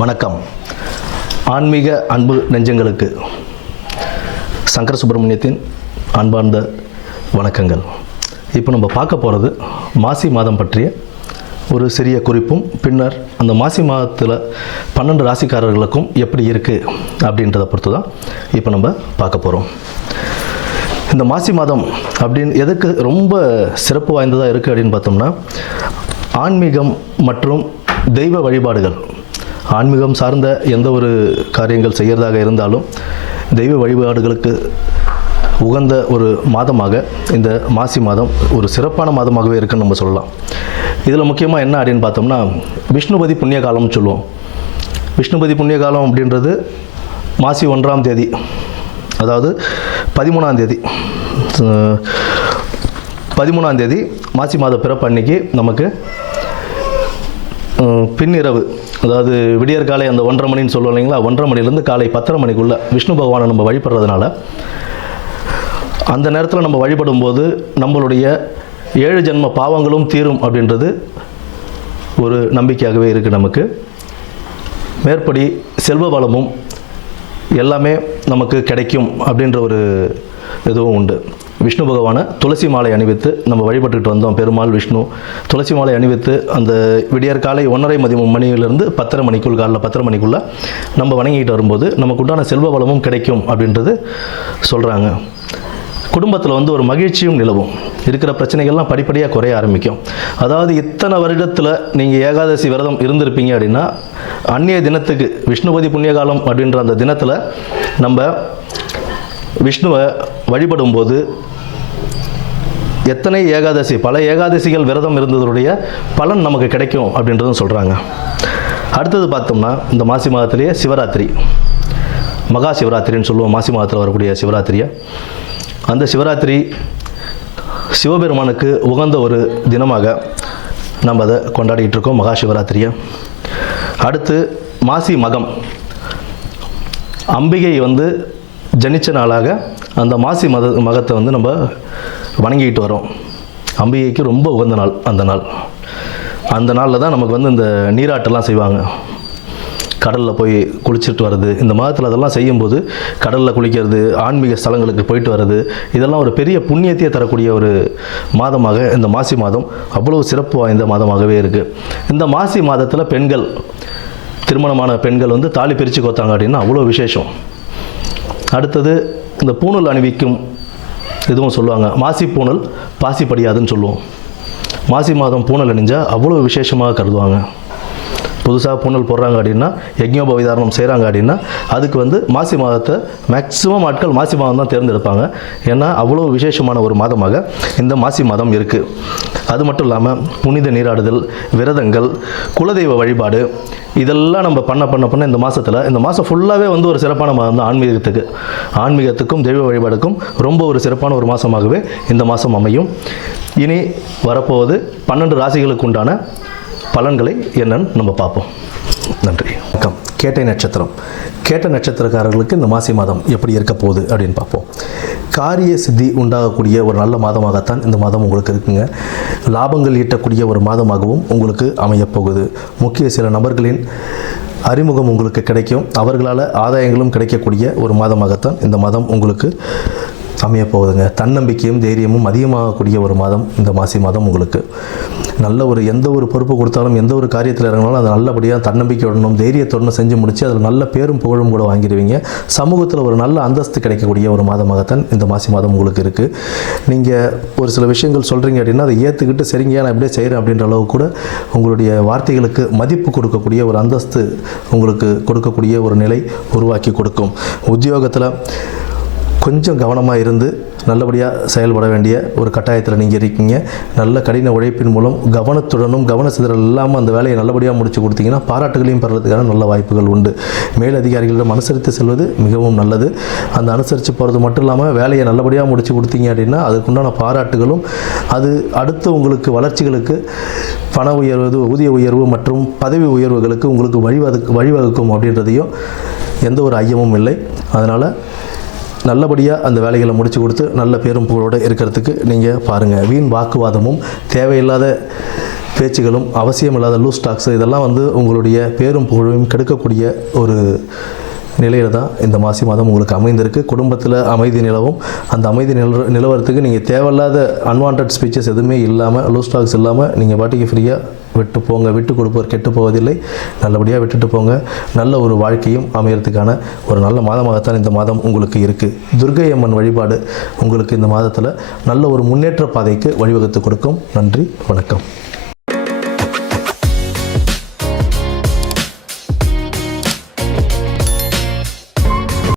வணக்கம். ஆன்மீக அன்பு நெஞ்சங்களுக்கு சங்கர சுப்பிரமணியத்தின் அன்பார்ந்த வணக்கங்கள். இப்போ நம்ம பார்க்க போகிறது மாசி மாதம் பற்றிய ஒரு சிறிய குறிப்பும், பின்னர் அந்த மாசி மாதத்தில் 12 ராசிக்காரர்களுக்கும் எப்படி இருக்குது அப்படின்றத பொறுத்து தான் இப்போ நம்ம பார்க்க போகிறோம். இந்த மாசி மாதம் அப்படின்னு எதுக்கு ரொம்ப சிறப்பு வாய்ந்ததாக இருக்குது அப்படின்னு பார்த்தோம்னா, ஆன்மீகம் மற்றும் தெய்வ வழிபாடுகள், ஆன்மீகம் சார்ந்த எந்த ஒரு காரியங்கள் செய்கிறதாக இருந்தாலும் தெய்வ வழிபாடுகளுக்கு உகந்த ஒரு மாதமாக இந்த மாசி மாதம் ஒரு சிறப்பான மாதமாகவே இருக்குன்னு நம்ம சொல்லலாம். இதில் முக்கியமாக என்ன அப்படின்னு பார்த்தோம்னா, விஷ்ணுபதி புண்ணிய காலம்னு சொல்லுவோம். விஷ்ணுபதி புண்ணிய காலம் அப்படின்றது மாசி 1ஆம் தேதி, அதாவது 13ஆம் தேதி மாசி மாத பிறப்பு அன்னைக்கு நமக்கு பின்னிரவு, அதாவது விடியற்காலை அந்த 1:30 மணின்னு சொல்லுவோம் இல்லைங்களா, 1:30 மணிலேருந்து காலை 10:30 மணிக்குள்ளே விஷ்ணு பகவானை நம்ம வழிபடுறதுனால அந்த நேரத்தில் நம்ம வழிபடும் போது நம்மளுடைய 7 ஜென்ம பாவங்களும் தீரும் அப்படின்றது ஒரு நம்பிக்கையாகவே இருக்குது நமக்கு. மேற்படி செல்வ வளமும் எல்லாமே நமக்கு கிடைக்கும் அப்படின்ற ஒரு இதுவும் உண்டு. விஷ்ணு பகவானை துளசி மாலை அணிவித்து நம்ம வழிபட்டுக்கிட்டு வந்தோம். பெருமாள் விஷ்ணு துளசி மாலை அணிவித்து அந்த விடியற்காலை 1:30 மணியிலிருந்து 10:30 மணிக்குள், காலைல 10:30 மணிக்குள்ளே நம்ம வணங்கிட்டு வரும்போது நமக்கு உண்டான செல்வ வளமும் கிடைக்கும் அப்படின்றது சொல்கிறாங்க. குடும்பத்தில் ஒரு மகிழ்ச்சியும் நிலவும், இருக்கிற பிரச்சனைகள்லாம் படிப்படியாக குறைய ஆரம்பிக்கும். அதாவது இத்தனை வருடத்தில் நீங்கள் ஏகாதசி விரதம் இருந்திருப்பீங்க அப்படின்னா, அந்நிய தினத்துக்கு விஷ்ணுபதி புண்ணியகாலம் அப்படின்ற அந்த தினத்தில் நம்ம விஷ்ணுவை வழிபடும் போது எத்தனை ஏகாதசி, பல ஏகாதசிகள் விரதம் இருந்ததுடைய பலன் நமக்கு கிடைக்கும் அப்படின்றதும் சொல்கிறாங்க. அடுத்தது பார்த்தோம்னா, இந்த மாசி மாதத்திலேயே சிவராத்திரி, மகா சிவராத்திரின்னு சொல்லுவோம். மாசி மாதத்தில் வரக்கூடிய சிவராத்திரியை, அந்த சிவராத்திரி சிவபெருமானுக்கு உகந்த ஒரு தினமாக நம்ம அதை கொண்டாடிக்கிட்டு இருக்கோம், மகா சிவராத்திரியை. அடுத்து மாசி மகம், அம்பிகை ஜனிச்ச நாளாக அந்த மாசி மகத்தை நம்ம வணங்கிக்கிட்டு வரோம். அம்பிகைக்கு ரொம்ப உகந்த நாள் அந்த நாளில் தான் நமக்கு இந்த நீராட்டெல்லாம் செய்வாங்க. கடலில் போய் குளிச்சுட்டு வர்றது, இந்த மாதத்தில் அதெல்லாம் செய்யும்போது கடலில் குளிக்கிறது, ஆன்மீக ஸ்தலங்களுக்கு போயிட்டு வர்றது, இதெல்லாம் ஒரு பெரிய புண்ணியத்தையே தரக்கூடிய ஒரு மாதமாக இந்த மாசி மாதம் அவ்வளோ சிறப்பு வாய்ந்த மாதமாகவே இருக்குது. இந்த மாசி மாதத்தில் பெண்கள், திருமணமான பெண்கள் தாலி பிரித்து கோத்தாங்க அப்படின்னா அவ்வளோ விசேஷம். அடுத்தது இந்த பூணல் அணிவிக்கும் இதுவும் சொல்லுவாங்க. மாசி பூணல் பாசி படியாதுன்னு சொல்லுவோம். மாசி மாதம் பூணல் அணிஞ்சால் அவ்வளோ விசேஷமாக கருதுவாங்க. புதுசாக பூணல் போடுறாங்க அப்படின்னா, யஜ்ஞோபவிதாரணம் செய்கிறாங்க அப்படின்னா, அதுக்கு மாசி மாதத்தை மேக்ஸிமம் ஆட்கள் மாசி மாதம் தான் தேர்ந்தெடுப்பாங்க. ஏன்னா அவ்வளோ விசேஷமான ஒரு மாதமாக இந்த மாசி மாதம் இருக்குது. அது மட்டும் இல்லாமல் புனித நீராடுதல், விரதங்கள், குலதெய்வ வழிபாடு, இதெல்லாம் நம்ம பண்ண இந்த மாதத்தில், இந்த மாதம் ஃபுல்லாகவே ஒரு சிறப்பான மாதம் தான். ஆன்மீகத்துக்கும் தெய்வ வழிபாடுக்கும் ரொம்ப ஒரு சிறப்பான ஒரு மாதமாகவே இந்த மாதம் அமையும். இனி வரப்போவது 12 ராசிகளுக்கு உண்டான பலன்களை என்னன்னு நம்ம பார்ப்போம். நன்றி. வணக்கம். கேட்டை நட்சத்திரக்காரர்களுக்கு இந்த மாசி மாதம் எப்படி இருக்க போகுது அப்படின்னு பார்ப்போம். காரிய சித்தி உண்டாகக்கூடிய ஒரு நல்ல மாதமாகத்தான் இந்த மாதம் உங்களுக்கு இருக்குங்க. லாபங்கள் ஈட்டக்கூடிய ஒரு மாதமாகவும் உங்களுக்கு அமையப்போகுது. முக்கிய சில நபர்களின் அறிமுகம் உங்களுக்கு கிடைக்கும். அவர்களால் ஆதாயங்களும் கிடைக்கக்கூடிய ஒரு மாதமாகத்தான் இந்த மாதம் உங்களுக்கு அமையப்போகுதுங்க. தன்னம்பிக்கையும் தைரியமும் அதிகமாகக்கூடிய ஒரு மாதம் இந்த மாசி மாதம் உங்களுக்கு. நல்ல எந்த ஒரு பொறுப்பு கொடுத்தாலும், எந்த ஒரு காரியத்தில் இறங்கினாலும் அதை நல்லபடியாக தன்னம்பிக்கையுடனும் தைரியத்துடனும் செஞ்சு முடித்து அதில் நல்ல பேரும் புகழும் கூட வாங்கிடுவீங்க. சமூகத்தில் ஒரு நல்ல அந்தஸ்து கிடைக்கக்கூடிய ஒரு மாதமாகத்தான் இந்த மாசி மாதம் உங்களுக்கு இருக்குது. நீங்கள் ஒரு சில விஷயங்கள் சொல்கிறீங்க அப்படின்னா அதை ஏற்றுக்கிட்டு சரிங்க நான் எப்படியே செய்கிறேன் அப்படின்ற அளவு கூட உங்களுடைய வார்த்தைகளுக்கு மதிப்பு கொடுக்கக்கூடிய ஒரு அந்தஸ்து உங்களுக்கு கொடுக்கக்கூடிய ஒரு நிலை உருவாக்கி கொடுக்கும். உத்தியோகத்தில் கொஞ்சம் கவனமாக இருந்து நல்லபடியாக செயல்பட வேண்டிய ஒரு கட்டாயத்தில் நீங்கள் இருக்கீங்க. நல்ல கடின உழைப்பின் மூலம் கவனத்துடனும் கவனச்சிதறல் இல்லாமல் அந்த வேலையை நல்லபடியாக முடித்து கொடுத்தீங்கன்னா பாராட்டுகளையும் பெறுறதுக்கான நல்ல வாய்ப்புகள் உண்டு. மேலதிகாரிகளிடம் அனுசரித்து செல்வது மிகவும் நல்லது. அந்த அனுசரித்து போகிறது மட்டும் இல்லாமல் வேலையை நல்லபடியாக முடித்து கொடுத்தீங்க அப்படின்னா அதுக்குண்டான பாராட்டுகளும், அது அடுத்து உங்களுக்கு வளர்ச்சிகளுக்கு, பண உயர்வு, ஊதிய உயர்வு மற்றும் பதவி உயர்வுகளுக்கு உங்களுக்கு வழிவகுக்கும் அப்படின்றதையும் எந்த ஒரு ஐயமும் இல்லை. அதனால் நல்லபடியாக அந்த வேலைகளை முடிச்சு கொடுத்து நல்ல பேரும் புகழோடு இருக்கிறதுக்கு நீங்கள் பாருங்கள். வீண் வாக்குவாதமும் தேவையில்லாத பேச்சுகளும் அவசியமில்லாத லூஸ் டாக்ஸ் இதெல்லாம் வந்து உங்களுடைய பேரும் புகழையும் கெடுக்கக்கூடிய ஒரு நிலையில் தான் இந்த மாசி மாதம் உங்களுக்கு அமைந்திருக்கு. குடும்பத்தில் அமைதி நிலவும். அந்த அமைதி நிலவரத்துக்கு நீங்கள் தேவையில்லாத அன்வான்ட் ஸ்பீச்சஸ் எதுவுமே இல்லாமல், லூஸ் டாக்ஸ் இல்லாமல் நீங்கள் பாட்டிக்கு ஃப்ரீயாக விட்டு போங்க. விட்டு கொடுப்பவர் கெட்டு போவதில்லை. நல்லபடியாக விட்டுட்டு போங்க. நல்ல ஒரு வாழ்க்கையும் அமையறதுக்கான ஒரு நல்ல மாதமாகத்தான் இந்த மாதம் உங்களுக்கு இருக்குது. துர்க்கை அம்மன் வழிபாடு உங்களுக்கு இந்த மாதத்தில் நல்ல ஒரு முன்னேற்ற பாதைக்கு வழிவகுத்து கொடுக்கும். நன்றி, வணக்கம்.